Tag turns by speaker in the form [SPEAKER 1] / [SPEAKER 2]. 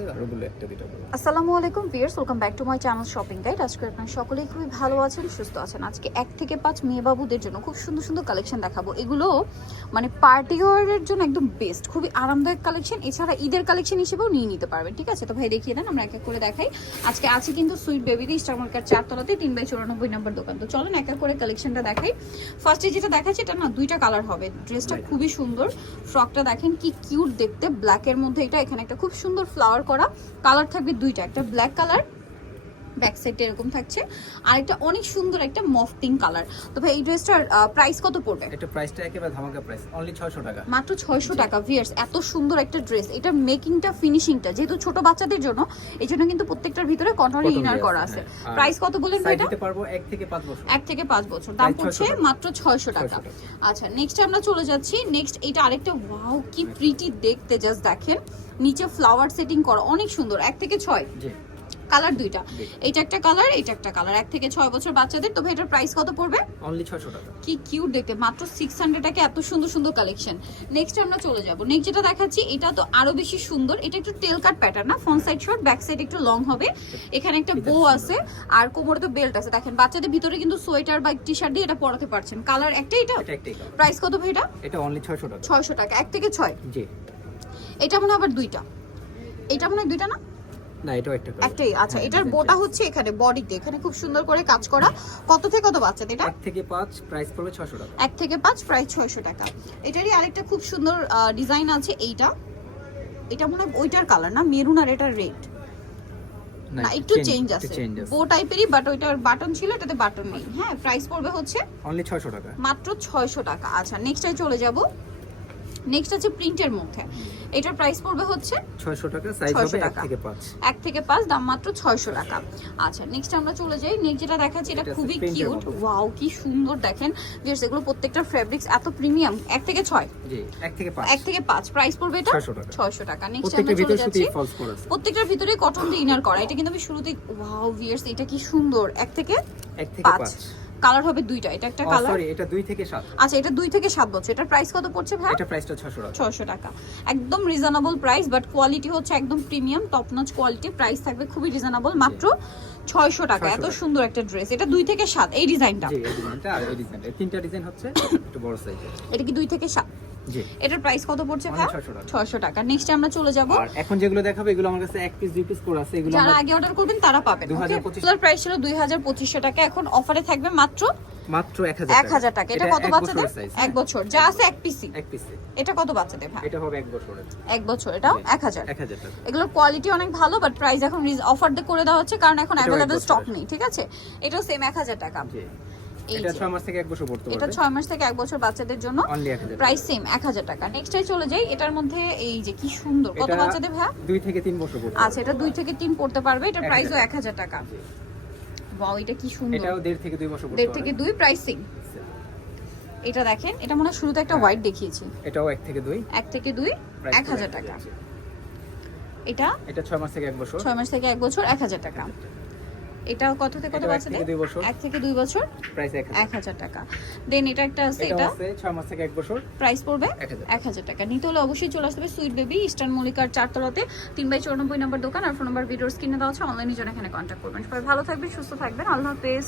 [SPEAKER 1] আছে? আর ওগুলো একটা দুটো
[SPEAKER 2] আসসালামু আলাইকুম viewers welcome back to my channel shopping guide. আজকে আপনারা সকলেই খুবই ভালো আছেন সুস্থ আছেন। আজকে এক থেকে পাঁচ মেয়ে বাবুদের জন্য খুব সুন্দর সুন্দর কালেকশন দেখাবো। এগুলো মানে পার্টি ওয়ারের জন্য একদম বেস্ট খুবই আরামদায়ক কালেকশন এছাড়া ঈদের কালেকশন হিসেবেও নিয়ে নিতে পারবেন ঠিক আছে? তো ভাই দেখিয়ে দেন আমরা এক এক করে দেখাই। আজকে আছে কিন্তু সুইট বেবিতে স্টার মার্কেট চারতলাতে তিন বাই চুরানব্বই নম্বর দোকান। তো চলেন এক এক করে কালেকশনটা দেখাই। ফার্স্টে যেটা দেখাচ্ছি এটা না দুইটা কালার হবে। ড্রেসটা খুবই সুন্দর। ফ্রকটা দেখেন কি কিউট দেখতে। ব্ল্যাকের মধ্যে এটা এখানে একটা খুব সুন্দর ফ্লাওয়ার করা। কালার থাকবে দুইটা একটা ব্ল্যাক কালার ব্যাক সাইডে এরকম থাকছে। আর একটা অনেক সুন্দর একটা মফ পিঙ্ক কালার। তো ভাই এই ড্রেসটার প্রাইস কত পড়বে?
[SPEAKER 1] এটা প্রাইসটা একেবারে ধামাকা প্রাইস অনলি 600 টাকা।
[SPEAKER 2] মাত্র ছয়শো টাকা ভিয়ার্স এত সুন্দর একটা ড্রেস এটা মেকিংটা ফিনিশিংটা যেহেতু ছোট বাচ্চাদের জন্য এই জন্য কিন্তু প্রত্যেকটার ভিতরে কটনের
[SPEAKER 1] Cotton
[SPEAKER 2] ইনার করা
[SPEAKER 1] আছে,
[SPEAKER 2] আছে
[SPEAKER 1] হ্যাঁ।
[SPEAKER 2] প্রাইস কত বলেন
[SPEAKER 1] সাইজ
[SPEAKER 2] এটা?
[SPEAKER 1] দিতে পারব 1 থেকে 5 বছর।
[SPEAKER 2] এক থেকে পাঁচ বছর। দাম
[SPEAKER 1] 600
[SPEAKER 2] পড়ছে মাত্র ছয়শো টাকা।
[SPEAKER 1] 600 টাকা।
[SPEAKER 2] আচ্ছা নেক্সট আমরা চলে যাচ্ছি। নেক্সট এটা আরেকটা ওয়াও কি প্রিটি দেখতে জাস্ট দেখেন। নিচে ফ্লাওয়ার সেটিং করা অনেক সুন্দর এক থেকে ছয়।
[SPEAKER 1] জি।
[SPEAKER 2] কালার দুইটা। এইটা একটা কালার এইটা একটা কালার। এক থেকে ছয় বছর বাচ্চাদের তো ভাই এটার প্রাইস কত পড়বে?
[SPEAKER 1] অনলি 600 টাকা।
[SPEAKER 2] কি কিউট দেখতে। মাত্র সিক্স হান্ড্রেড টাকা এত সুন্দর সুন্দর কালেকশন নেক্সট আমরা চলে যাব। নেক্সট যেটা দেখাচ্ছি এটা তো আরও বেশি সুন্দর। এটা একটু টেল কাট প্যাটার্ন না? Front side short back side একটু লং হবে। এখানে একটা বো আছে। আর কোমরে তো বেল্ট আছে। দেখেন বাচ্চাদের ভিতরে কিন্তু সোয়েটার বা টি শার্ট দিয়ে এটা পরাতে পারছেন। কালার একটা এটা প্রাইস কত ভাই এটা?
[SPEAKER 1] এটা অনলি 600 টাকা।
[SPEAKER 2] ছয়শো টাকা। এক থেকে ছয়?
[SPEAKER 1] জি।
[SPEAKER 2] এটা মনে আবার দুইটা। এটা মনে হয় দুইটা না?
[SPEAKER 1] না এটাও একটা
[SPEAKER 2] একটাই আচ্ছা
[SPEAKER 1] হ্যাঁ,
[SPEAKER 2] এটার বোটা হচ্ছে এখানে বডিতে এখানে খুব সুন্দর করে কাজ করা। কত থেকে কত বাচ্চাদের এটা?
[SPEAKER 1] এক থেকে 5 প্রাইস পড়বে 600 টাকা।
[SPEAKER 2] এক থেকে পাঁচ প্রায় ছয়শো টাকা। এটারই আরেকটা খুব সুন্দর ডিজাইন আছে এইটা। এটা মনে হয় ওইটার কালার না? মেরুন আর এটা রেড না একটু চেঞ্জ আছে। বো টাইপেরই বাট ওইটার বাটন ছিল এটাতে বাটন নেই। হ্যাঁ প্রাইস পড়বে হচ্ছে
[SPEAKER 1] অনলি 600 টাকা।
[SPEAKER 2] মাত্র ছয়শো টাকা। আচ্ছা নেক্সটটাই চলে যাব। নেক্সট আছে প্রিন্টের মধ্যে। এটার প্রাইস পড়বে হচ্ছে
[SPEAKER 1] 600 টাকা সাইজ হবে এক থেকে 5
[SPEAKER 2] এক থেকে পাঁচ দাম মাত্র ছয়শো টাকা। আচ্ছা নেক্সট আমরা চলে যাই। নেক্সট যেটা দেখাচ্ছি এটা খুবই কিউট। ওয়াও কি সুন্দর দেখেন। ভিউয়ার্স এগুলো প্রত্যেকটা ফেব্রিক্স এত প্রিমিয়াম এক থেকে ছয়।
[SPEAKER 1] জি এক থেকে 5
[SPEAKER 2] এক থেকে পাঁচ। প্রাইস পড়বে এটা
[SPEAKER 1] 600 টাকা।
[SPEAKER 2] ছয়শো টাকা। নেক্সট আমরা চলে যাচ্ছি। প্রত্যেকটার ভিতরে কটন দিয়ে ইনার করা। এটা কিন্তু আমি শুরুতেই ওয়াও ভিউয়ার্স এটা কি সুন্দর। এক থেকে
[SPEAKER 1] এক থেকে
[SPEAKER 2] পাঁচ।
[SPEAKER 1] 5
[SPEAKER 2] কালার হবে দুইটা এটা একটা কালার
[SPEAKER 1] সরি এটা দুই থেকে 7
[SPEAKER 2] আচ্ছা এটা দুই থেকে সাত বছর এটার প্রাইস কত পড়ছে ভাই
[SPEAKER 1] এটা প্রাইসটা 600 টাকা।
[SPEAKER 2] ছয়শো টাকা। একদম রিজনেবল প্রাইস বাট কোয়ালিটি হচ্ছে একদম premium top notch quality price থাকবে খুবই রিজনেবল মাত্র ছয়শো টাকা। এত সুন্দর একটা ড্রেস এটা দুই থেকে সাত এই ডিজাইনটা
[SPEAKER 1] জি এই ডিজাইনটা আর এই ডিজাইনটা তিনটা ডিজাইন হচ্ছে একটু বড় সাইজের
[SPEAKER 2] এটা কি দুই থেকে সাত? এটার প্রাইস কত পড়ছে ভাই
[SPEAKER 1] 600 টাকা।
[SPEAKER 2] নেক্সট আমরা চলে যাব।
[SPEAKER 1] আর এখন যেগুলো দেখাবো এগুলো আমার কাছে এক পিস দুই পিস করে আছে এগুলো
[SPEAKER 2] যারা আগে অর্ডার করবেন তারা পাবেন
[SPEAKER 1] 2025
[SPEAKER 2] এগুলোর প্রাইস ছিল দুই হাজার পঁচিশশো টাকা এখন অফারে থাকবে মাত্র
[SPEAKER 1] মাত্র 1000
[SPEAKER 2] এক হাজার টাকা। এটা কত বাচ্চাদের?
[SPEAKER 1] বছরের
[SPEAKER 2] এক বছর। যা আছে এক পিসি
[SPEAKER 1] এক পিসে
[SPEAKER 2] এটা কত বাচ্চাদের ভাই?
[SPEAKER 1] এটা হবে এক বছরের।
[SPEAKER 2] এক বছর। এটাও
[SPEAKER 1] জি।
[SPEAKER 2] এক হাজার।
[SPEAKER 1] 1000 টাকা।
[SPEAKER 2] এগুলোর কোয়ালিটি অনেক ভালো বাট প্রাইস এখন অফার করে দেওয়া হচ্ছে কারণ এখন অ্যাভেলেবেল স্টক নেই ঠিক আছে? এটাও সেম এক হাজার টাকা।
[SPEAKER 1] জি।
[SPEAKER 2] এই
[SPEAKER 1] এটা 6 মাস থেকে এক বছর পড়তে
[SPEAKER 2] এটা
[SPEAKER 1] পারবে।
[SPEAKER 2] ছয় মাস থেকে এক বছর বাচ্চাদের জন্য প্রাইস সেম এক হাজার টাকা। নেক্সটে চলে যাই এটার মধ্যে এই যে কি সুন্দর। কত বাচ্চাদের ভাই?
[SPEAKER 1] দুই থেকে তিন বছর পড়তে
[SPEAKER 2] আচ্ছা এটা দুই থেকে তিন পড়তে পারবে এটার প্রাইসও এক হাজার টাকা।
[SPEAKER 1] জি।
[SPEAKER 2] ওয়াও এটা কি সুন্দর।
[SPEAKER 1] এটাও দেড় থেকে দুই বছর পড়তে
[SPEAKER 2] দেড় থেকে দুই প্রাইসিং এটা দেখেন এটা মনে হয় শুরুতে একটা
[SPEAKER 1] হ্যাঁ।
[SPEAKER 2] হোয়াইট দেখিয়েছি।
[SPEAKER 1] এটাও এক থেকে দুই।
[SPEAKER 2] এক থেকে দুই
[SPEAKER 1] price
[SPEAKER 2] এক হাজার
[SPEAKER 1] পুরো
[SPEAKER 2] টাকা। এটা?
[SPEAKER 1] এটা 6 মাস থেকে এক বছর।
[SPEAKER 2] ছয় মাস থেকে এক বছর এক হাজার টাকা। এটা কত থেকে কত বাচ্চাদের?
[SPEAKER 1] থেকে দুই বছর।
[SPEAKER 2] এক থেকে দুই বছর?
[SPEAKER 1] প্রাইস 1000
[SPEAKER 2] এক হাজার টাকা। দেন এটা একটা আছে
[SPEAKER 1] এটা? 6 মাস থেকে এক বছর।
[SPEAKER 2] প্রাইস পড়বে?
[SPEAKER 1] 1000
[SPEAKER 2] এক হাজার টাকা। নিতে হলে অবশ্যই চলে আসবে সুইট বেবি ইস্টার্ন মলিকার চারতলাতে তিন বাই চৌরানব্বই নম্বর দোকান আর ফোন নম্বর ভিডিওর স্ক্রিনে দেওয়া আছে অনলাইনে জন্য এখানে কন্ট্যাক্ট করবেন। সবাই ভালো থাকবেন সুস্থ থাকবেন। আল্লাহ হাফেজ।